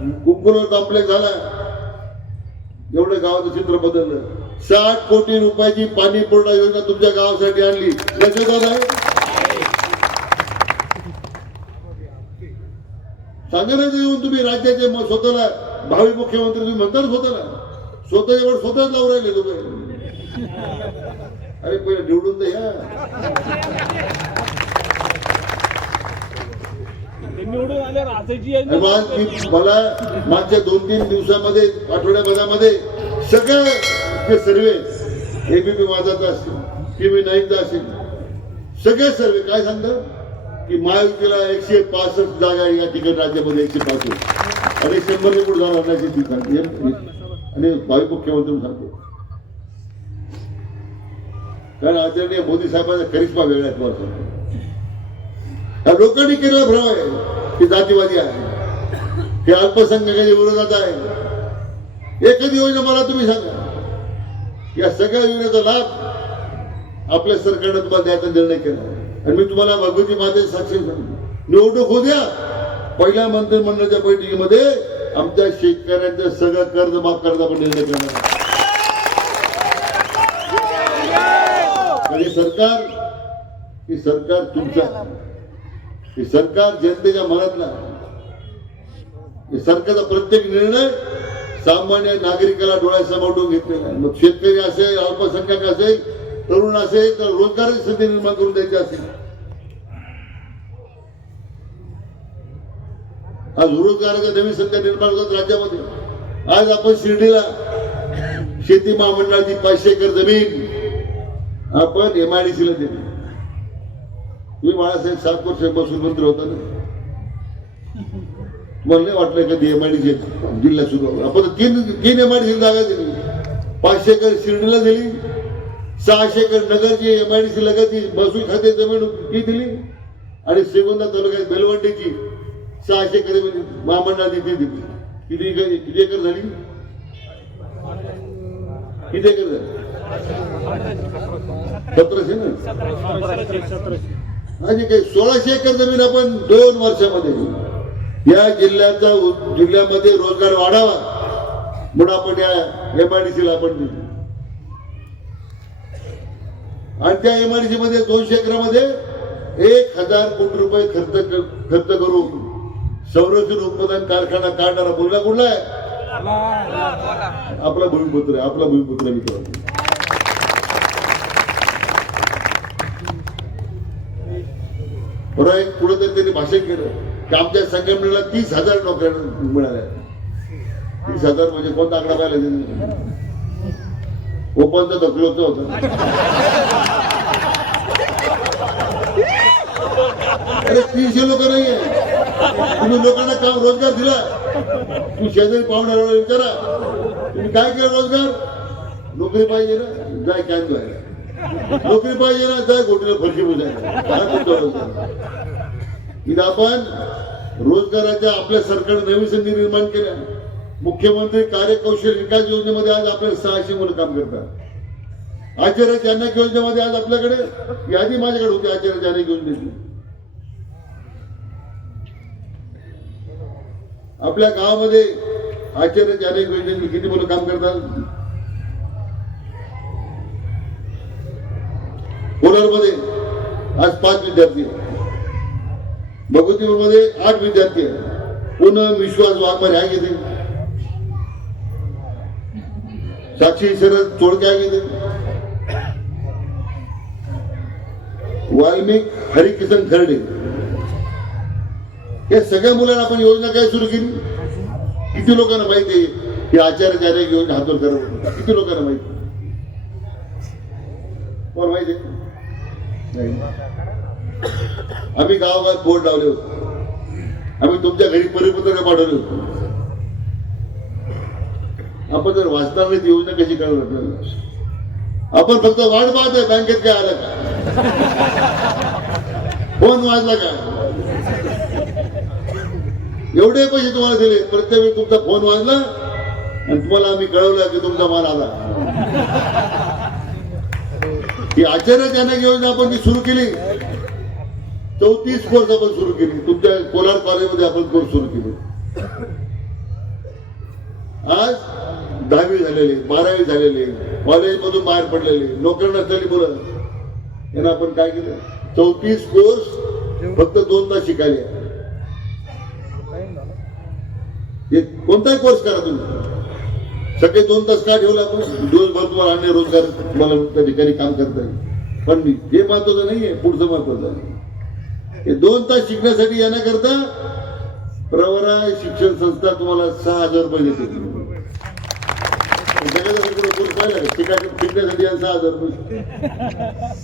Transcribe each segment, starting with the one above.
कुंकुलर complex झाला. एवढं गावाचं चित्र बदललं. साठ कोटी रुपयाची पाणी पूर्ण योजना तुमच्या गावासाठी आणली. लक्षात आलं आहे? सांगा येऊन तुम्ही राज्याचे स्वतःला भावी मुख्यमंत्री तुम्ही म्हणता स्वतःला. स्वतः एवढं स्वतःच लावून राहिले तुम्ही. अरे पहिले निवडून तर या ते निवडून आल्यावर असायची मला मागच्या दोन तीन दिवसामध्ये आठवड्याभरामध्ये सगळं सर्वे एबीपी माझाचा असेल टीव्ही नाईनचा असेल सगळे सर्वे. काय सांगतात की महायुतीला एकशे पासष्ट जागा या तिकड राज्यामध्ये एकशे पासष्ट. आणि शंभर निवड जाणार नाही ती सांगते. आणि भावी मुख्यमंत्री सांगतो. कारण आदरणीय मोदी साहेबांचा करिश्मा वेगळा आहे तुम्हाला सांगतो. या लोकांनी केलेला भ्रम आहे की जातीवादी आहे. हे अल्पसंख्याकाच्या विरोधात आहे. एखादी योजना मला तुम्ही सांगा. या सगळ्या योजनेचा लाभ आपल्या सरकारनं तुम्हाला द्यायचा निर्णय केला. आणि मी तुम्हाला भगवती माते साक्षी सांगतो. निवडणूक होऊ द्या. पहिल्या मंत्रिमंडळाच्या बैठकीमध्ये आमच्या शेतकऱ्यांचं सगळं कर्ज माफ करायचा आपण निर्णय करणार आणि सरकार ही सरकार तुमचं हे सरकार जनतेच्या मनातला सरकारचा प्रत्येक निर्णय सामान्य नागरिकाला डोळ्यासमोर ठेवून घेतलेला आहे मग शेतकरी असेल अल्पसंख्याक असेल तरुण असेल तर रोजगाराची संधी निर्माण करून द्यायची असेल आज रोजगाराच्या नवीन संधी निर्माण होतात राज्यामध्ये आज आपण शिर्डीला शेती महामंडळाची पाचशे एकर जमीन आपण एमआयडीसीला दिली मी बाळासाहेब सात वर्ष बसून मंत्र होता ना. मला नाही वाटलं कधी एमआयडीसी जिल्हा सुरू आपण तीन तीन एमआयडीसी जागा दिली. पाचशे एकर शिर्डीला दिली. सहाशे एकर नगरची एमआयडीसी लगत महसूल खाते जमीन ती दिली. आणि श्रीगोंदा तालुक्यात बेलवंडीची सहाशे एकर जमीन महामंडळाची ती दिली. किती एकर किती एकर झाली? किती एकर झाली? सतराशे ना? आणि काही सोळाशे एकर जमीन आपण दोन वर्षामध्ये या जिल्ह्याचा जिल्ह्यामध्ये रोजगार वाढावा. म्हणून आपण या एमआयडीसीला आपण दिली. आणि त्या एमआयडीसी मध्ये दोनशे एकरामध्ये एक हजार कोटी रुपये खर्च खर्च करून संरक्षण उत्पादन कारखाना काढणारा मुलगा कुठला आहे? आपला भूमिपुत्र आहे आपला भूमिपुत्र मित्र. बरं एक पुढे तर त्यांनी भाषण केलं की आमच्या संघटनेला तीस हजार नोकऱ्या मिळाल्या. तीस हजार म्हणजे कोणता आकडा पाहिला त्यांनी? ओपनचा धकलोचा होता. अरे तीनशे लोक नाही तुम्ही लोकांना काम रोजगार दिला? तुम्ही शेजारी पाहुण्याला विचारा. तुम्ही काय केलं रोजगार? नोकरी पाहिजे ना? जाय काय व्हायला नोकरी पाहिजे ना जाय गोटीला फरशी बुजायला इथं आपण रोजगाराच्या आपल्या सरकारने नवीन संधी निर्माण केल्या. मुख्यमंत्री कार्यकौशल विकास योजनेमध्ये आज आपल्याला सहाशे मुलं काम करतात. आचार्य अनेक योजनेमध्ये आज आपल्याकडे यादी माझ्याकडे होती आचार्य अनेक योजनेची. आपल्या गावामध्ये आचार्य अनेक योजनेची किती मुलं काम करतात? कोलारमध्ये आज पाच विद्यार्थी आहेत. आठ विद्यार्थी आहेत. पुन्हा विश्वास वाघमारे आहे घेते साक्षी शरद चोडके आहे घेते वाल्मिक हरिकिसन खर्डे. या सगळ्या मुलांना आपण योजना काय सुरू केली? किती लोकांना माहिती आहे? की आचार्य चार्य योजना हातून करत किती लोकांना माहिती? कोण माहिती? नाही. आम्ही गावगावात बोर्ड लावले होते. आम्ही तुमच्या घरी परिपत्र पाठवले होतो. आपण जर वाचणार नाही ती योजना कशी कळणार आपण फक्त वाट पाहतोय बँकेत काय आलं का? फोन वाजला का? एवढे पैसे तुम्हाला दिले प्रत्येक वेळी तुमचा फोन वाजला आणि तुम्हाला आम्ही कळवलं की तुमचा माल आला. ही अचानक जनक योजना आपण जी सुरू केली चौतीस कोर्स आपण सुरू केली. तुमच्या कोलार कॉलेजमध्ये आपण कोर्स सुरू केले. आज दहावी झालेली बारावी झालेली कॉलेजमधून बाहेर पडलेले नोकरी नसलेली मुलं यांना आपण काय केलं? चौतीस कोर्स फक्त दोन तास शिकायले कोणताही कोर्स करा तुम्ही? सगळे दोन तास का ठेवला आपण दिवसभर तुम्हाला अन्य रोजगार तुम्हाला त्या ठिकाणी काम करता येईल. पण हे महत्वाचं नाहीये पुढचं महत्वाचं आहे. हे दोन तास शिकण्यासाठी येण्याकरता प्रवरा शिक्षण संस्था तुम्हाला सहा हजार रुपये देते. शिकण्यासाठी या सहा हजार रुपये.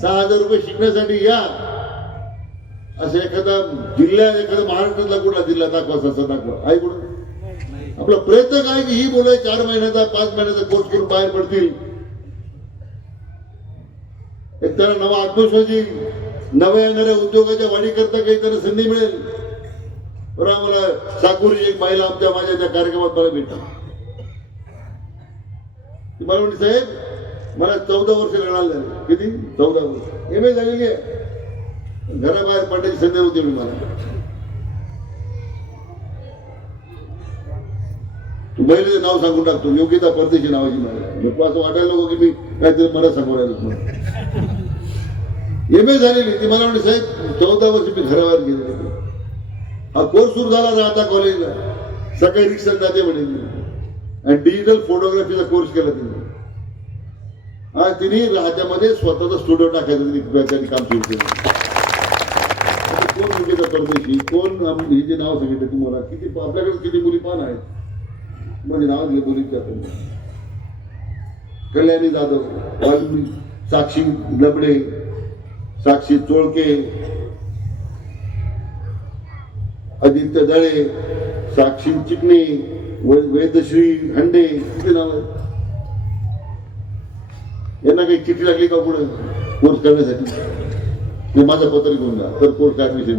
सहा हजार रुपये शिकण्यासाठी या. असं एखादा जिल्हा एखादा महाराष्ट्रातला कुठला जिल्हा दाखवा असा दाखवा. आहे कुठं? आपला प्रयत्न काय की ही मुलं चार महिन्याचा पाच महिन्याचा कोर्स करून बाहेर पडतील? एक त्यांना नवा आत्मविश्वास येईल नव्या येणाऱ्या उद्योगाच्या वाढी करता काही त्यांना संधी मिळेल. बरं आम्हाला साकुरी एक महिला आमच्या माझ्या त्या कार्यक्रमात मला भेटतात ती मला म्हणजे साहेब मला चौदा वर्ष लढायला झाले किती? चौदा वर्ष. एम ए झालेली आहे. घराबाहेर पडण्याची संधी होती मी मला. महिलेचं नाव सांगून टाकतो. योग्यता परदेशी नावाची मला नको असं वाटायला नको की मी काहीतरी मला सांगू राहिलो एम ए झालेली. ती मला म्हणजे साहेब चौदा वर्ष मी घराबाहेर गेले हा कोर्स सुरू झाला राहता कॉलेजला सकाळी रिक्षा जाते म्हणे आणि डिजिटल फोटोग्राफीचा कोर्स केला तिने. आणि तिने राहत्यामध्ये स्वतःचा स्टुडिओ टाकायचा. त्यांनी काम सुरू केलं. कोण मुलीचा परदेशी? कोण हे जे नाव सांगितलं तुम्हाला किती आपल्याकडे किती मुली पण आहेत. म्हणजे नाव दिले मुलीच्या आपण कल्याणी जाधव वाल्मी साक्षी लबडे साक्षी चोळके आदित्य दळे साक्षी चिकणे वै- वेदश्री हंडे किती नाव आहेत. यांना काही चिठी लागली का पुढे? कोर्स करण्यासाठी. मी माझं पत्र घेऊन जा. तर कोर्स काय मिळेल?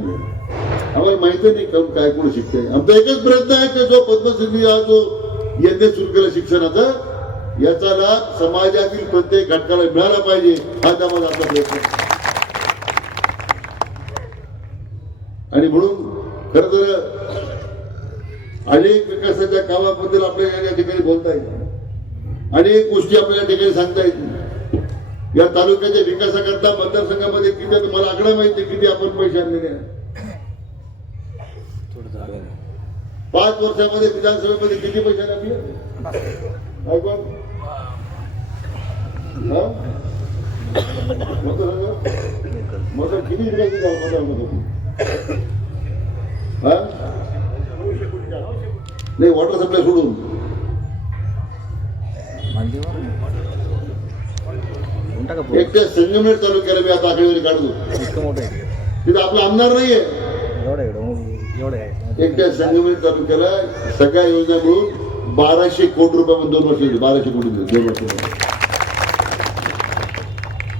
आम्हाला माहिती नाही करून काय कोण शिकते आमचा एकच प्रयत्न आहे की जो पद्मश्री हा जो यज्ञ सुरू केलं शिक्षणाचं याचा लाभ समाजातील प्रत्येक घटकाला मिळाला पाहिजे हा त्या माझा प्रयत्न. आणि म्हणून खर तर अनेक विकासाच्या कामाबद्दल आपल्याला या ठिकाणी बोलता येईल अनेक गोष्टी आपल्याला ठिकाणी सांगता येतील या तालुक्याच्या विकासाकरता मतदारसंघामध्ये किती मला आकडा माहिती किती आपण पैसे आणलेले आहे पाच वर्षामध्ये विधानसभेमध्ये किती पैसे? हा? किती? हा? नाही वॉटर सप्लाय सोडून एक त्या संगमेर तालुक्याला मी आता आकडेवारी काढतो इतकं मोठं आहे तिथं आपला आमदार नाहीये एवढं एवढं एवढं आहे एकट्या संगमेर तालुक्याला सगळ्या योजना मिळून बाराशे कोटी रुपयामध्ये दोन वर्ष बाराशे कोटी दोन वर्ष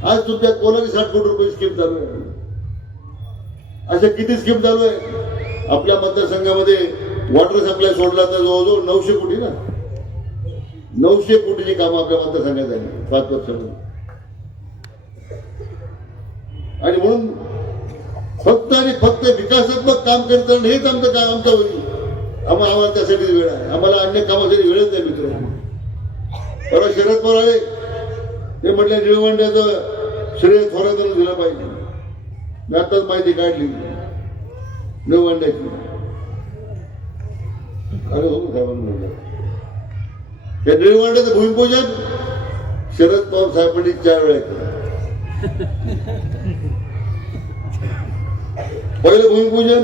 आज तुमच्या कोणाची साठ कोटी रुपये स्कीम चालू आहे. अशा किती स्कीम चालू आहे? आपल्या मतदारसंघामध्ये वॉटर सप्लाय सोडला तर जवळजवळ नऊशे कोटी ना. नऊशे कोटीची कामं आपल्या मतदारसंघात झाली. पाच वर्षामध्ये. आणि म्हणून फक्त आणि फक्त विकासात्मक काम करताना हेच आमचं काम आमचं होईल आम्हाला आम्हाला त्यासाठी वेळ आहे. आम्हाला अन्य कामासाठी वेळच नाही मित्र. परवा शरद पवार आले. ते म्हटले निळवंड्याचं श्रेय थोरातनं दिलं पाहिजे. मी आताच माहिती काढली. निळवंड्याची. अरे हो साहेबांना. त्या निळवंड्याचं भूमिपूजन शरद पवार साहेबांनी चार वेळा केलं. पहिलं भूमिपूजन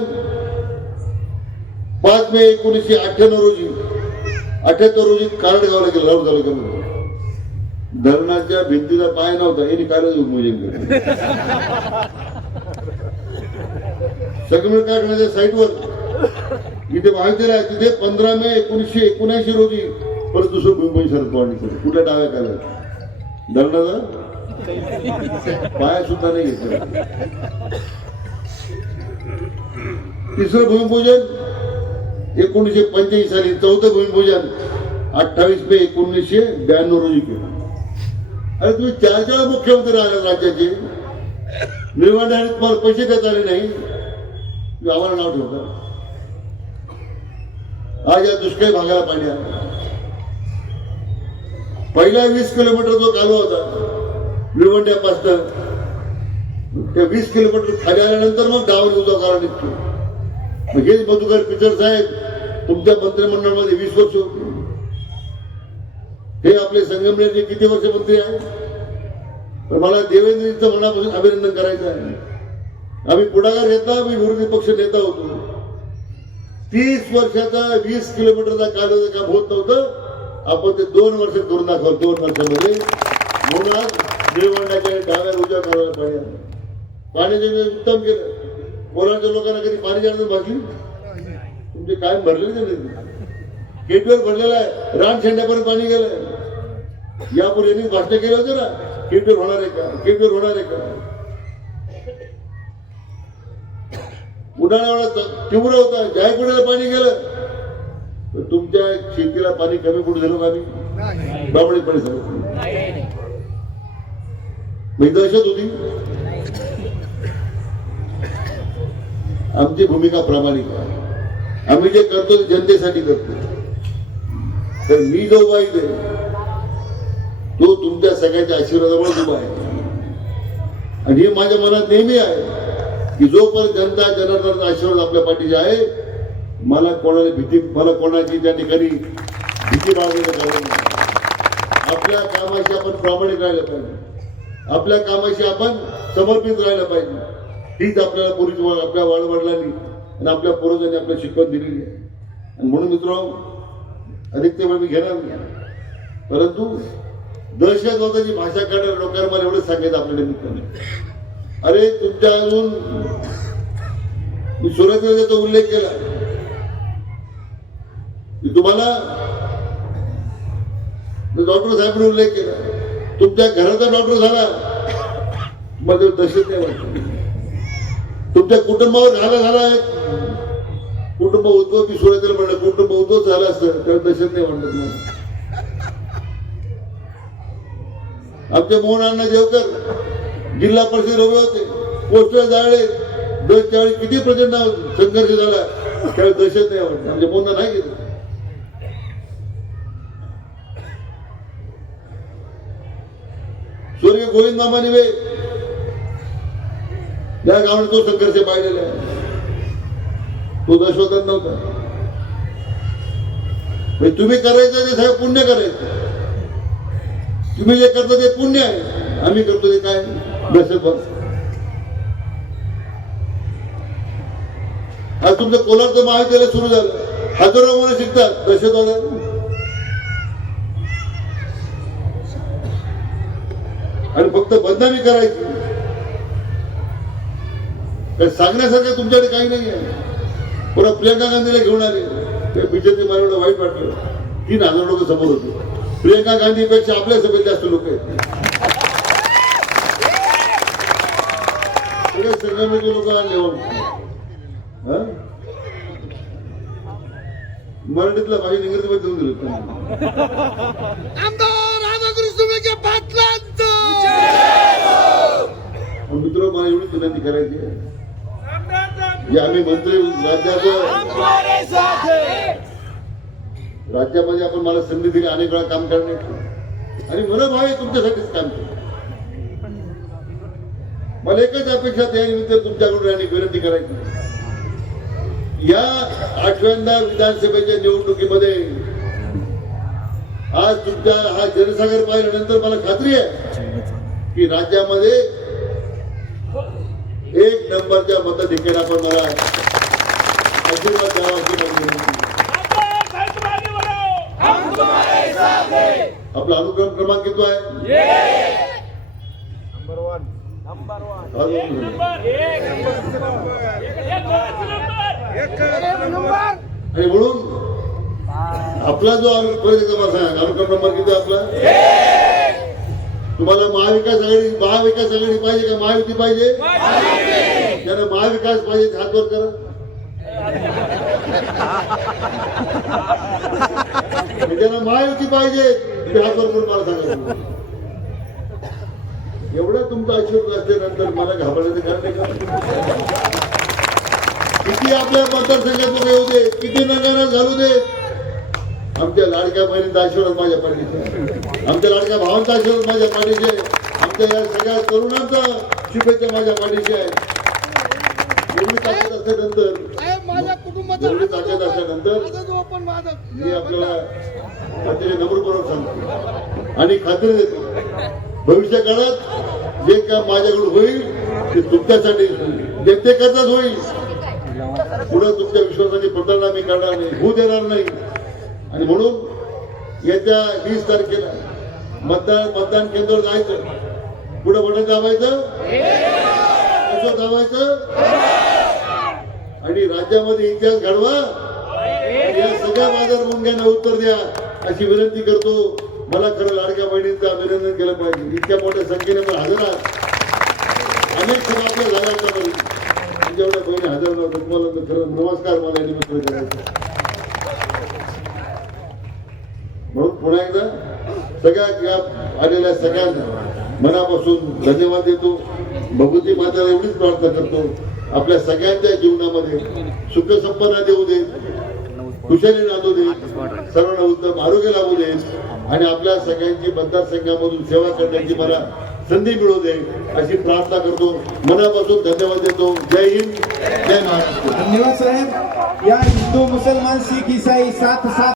पाच मे एकोणीसशे अठ्ठ्याण्णव रोजी अठ्याहत्तर रोजी कारडगावला गेलं राऊर तालुक्यामध्ये धरणाच्या भिंतीचा पाय नव्हता यांनी कालच भूमिपूजन केलं. संगमेर कारखान्याच्या साईटवर इथे महाविद्यालय आहे तिथे पंधरा मे एकोणीसशे एकोणऐंशी रोजी परत दुसरं भूमिपूजन शरद पवारांनी केलं. कुठल्या डाव्या काला धरणाचा? पाया सुद्धा नाही घेतला. तिसरं भूमिपूजन एकोणीसशे पंच्याऐंशी साली चौथं भूमिपूजन अठ्ठावीस मे एकोणीसशे ब्याण्णव रोजी केलं. अरे तुम्ही चार चार मुख्यमंत्री राहिले राज्याचे. निर्माण तुम्हाला पैसे देत आले नाही. तुम्ही आम्हाला नाव ठेवता. आज या दुष्काळी भागाला पाणी आलं. पहिला वीस किलोमीटर जो कालवा होता निळवंड्यापासून त्या वीस किलोमीटर खाली आल्यानंतर मग डावर उजवा कारण निघतो. हेच मधुकर पिचर साहेब तुमच्या मंत्रिमंडळामध्ये वीस वर्ष. होते हे आपले संगमनेरचे किती वर्ष मंत्री आहे? तर मला देवेंद्रीचं मनापासून अभिनंदन करायचं आहे. आम्ही पुढाकार घेतला मी विरोधी पक्ष नेता होतो. तीस वर्षाचा वीस किलोमीटरचा कालव्याचं काम होत नव्हतं. आपण ते दोन वर्ष करून दाखव दोन वर्षामध्ये. म्हणून आज निळवंडाच्या डाव्या उजव्या करायला पाहिजे पाण्याचे उत्तम केलं. पोरांच्या लोकांना कधी पाणी जाणं भाजली? तुमचे कायम भरलेले नाही गेटवर भरलेला आहे. रान शेंड्यापर्यंत पाणी गेलंय. यापूर्वी यांनी भाषण केलं होतं ना? गेटवर होणार आहे का? गेटवर होणार आहे का? उन्हाळ्याला त- तीव्र होता. जायपुण्याला पाणी गेलं. तर तुमच्या शेतीला पाणी कमी कुठे झालं का आम्ही प्रामाणिकपणे सांगतो मी दहशत होती. आमची भूमिका प्रामाणिक आहे. आम्ही जे करतो ते जनतेसाठी करतो. तर मी जो वाईट आहे तो तुमच्या सगळ्यांच्या आशीर्वादामुळे उभा आहे. आणि हे माझ्या मनात नेहमी आहे की जोपर्यंत जनता जनार्दनाचा आशीर्वाद आपल्या पाठीशी आहे मला कोणाला भीती मला कोणाची त्या ठिकाणी भीती बाळगण्याचं कारण नाही. आपल्या कामाशी आपण प्रामाणिक राहिलं पाहिजे. आपल्या कामाशी आपण समर्पित राहिलं पाहिजे. हीच आपल्याला पूर्वी आपल्या वडवडिलांनी आणि आपल्या पूर्वजांनी आपल्याला शिकवण दिलेली आहे. आणि म्हणून मित्र अधिक ते वेळ मी घेणार नाही. परंतु दहशतवादाची भाषा करणाऱ्या लोकांना मला एवढं सांगायचं आपल्या मित्रांनी अरे तुमच्या अजून मी सुरक्षेचा उल्लेख केला. मी तुम्हाला डॉक्टर साहेबांनी उल्लेख केला. तुमच्या घराचा डॉक्टर झाला. मध्ये दहशत नाही वाटत तुमच्या कुटुंबावर झाला झाला कुटुंब उद्भव की सुरुवातीला म्हणलं कुटुंब उद्भव झालं असतं. त्यावर दहशत नाही म्हणत आमच्या आमचे मोहन अण्णा देवकर जिल्हा परिषद रवी होते. पोस्टर जाळले. दस त्यावेळी किती प्रचंड संघर्ष झाला. त्यावेळी दहशत नाही आवडत आमच्या मोहन नाही घेतलं. स्वर्गीय गोविंद मामा निवे या गावाने तो संघर्ष पाहिलेला आहे तो दहशतवाद नव्हता. म्हणजे तुम्ही करायचं ते सगळं पुण्य करायचं. तुम्ही जे करता ते पुण्य आहे. आम्ही करतो ते काय? दहशतवाद. आज तुमचं कोलारचं महाविद्यालय सुरू झालं. हजारो मुलं शिकतात दहशतवाद आणि फक्त बदनामी करायची. काही सांगण्यासारखं तुमच्याकडे काही नाही आहे पुन्हा प्रियंका गांधीला घेऊन आले. ते बीजेपी मला एवढं वाईट वाटलं. तीन हजार लोक समोर होते. प्रियंका गांधीपेक्षा आपल्या सभेत जास्त लोक आहेत. सगळे लोक आणले हा? मराठीतला भाषा इंग्रजीमध्ये देऊन दिलं त्यांनी. आमदार राधाकृष्ण विखे पाटलांचं! पण मित्र मला एवढीच विनंती करायची आहे. जे आम्ही मंत्री राज्याचं राज्यामध्ये आपण मला संधी दिली अनेक वेळा काम करण्याची आणि मनोभाव आहे तुमच्यासाठीच काम केलं मला एकच अपेक्षा त्या निमित्त तुमच्याकडून आणि विनंती करायची. या आठव्यांदा विधानसभेच्या निवडणुकीमध्ये आज तुमच्या हा जनसागर पाहिल्यानंतर मला खात्री आहे की राज्यामध्ये एक नंबरच्या मताधिक्याने आपण मला आशीर्वाद द्यावा अशी माझी विनंती आपला अनुक्रम क्रमांक किती आहे? हा जो आणि म्हणून आपला जो अनुक्रम क्रमांक आहे अनुक्रम नंबर किती आपला? तुम्हाला महाविकास आघाडी महाविकास आघाडी पाहिजे का महायुती पाहिजे? ज्यांना महाविकास पाहिजे ते हात वर करा ज्यांना महायुती पाहिजे ते हात वर करून मला सांगा. एवढं तुमचा आशीर्वाद असल्यानंतर मला घाबरण्याचं कारण का? किती आपल्या मतदारसंघात येऊ दे किती नगारा घालू दे आमच्या लाडक्या बहिणीचा आशीर्वाद माझ्या आहे. आमच्या लाडक्या भावांचा आशीर्वाद माझ्या आहे. आमच्या या सगळ्या तरुणांचा शुभेच्छा माझ्या पाठीशी आहे. एवढी ताकद असल्यानंतर साहेब माझ्या कुटुंबाचा एवढी ताकद असल्यानंतर माझा जो पण माझा मी आपल्याला खात्री नम्रपूर्वक सांगतो आणि खात्री देतो. भविष्य काळात जे काम माझ्याकडून होईल ते तुमच्यासाठी जनतेकरताच होईल. पुढे तुमच्या विश्वासाने पडताना मी करणार नाही होऊ देणार नाही. आणि म्हणून येत्या वीस तारखेला मतदान मतदान केंद्रावर जायचं. पुढे बटन दाबायचं कसं दाबायचं आणि राज्यामध्ये इतिहास घडवा? या सगळ्या बाजार मुंग्यांना उत्तर द्या अशी विनंती करतो. मला खरं लाडक्या बहिणींचं अभिनंदन केलं पाहिजे. इतक्या मोठ्या संख्येने पण हजर आहात. अनेक सभा आपल्या झाल्या तुमच्या एवढ्या बहिणी हजर नव्हतं तुम्हाला तर खरं नमस्कार मला निमित्त करायचं म्हणून पुन्हा एकदा सगळ्या या आलेल्या सगळ्यांना मनापासून धन्यवाद देतो. भगवती माताला एवढीच प्रार्थना करतो. आपल्या सगळ्यांच्या जीवनामध्ये सुख संपन्न देऊ दे कुशली नांदू दे सर्वांना उत्तम आरोग्य लाभू दे आणि आपल्या सगळ्यांची मतदारसंघामधून सेवा करण्याची मला संधी मिळू दे अशी प्रार्थना करतो. मनापासून धन्यवाद देतो. जय हिंद. जय महाराष्ट्र. धन्यवाद साहेब. या हिंदू मुसलमान शीख इसाई सात सात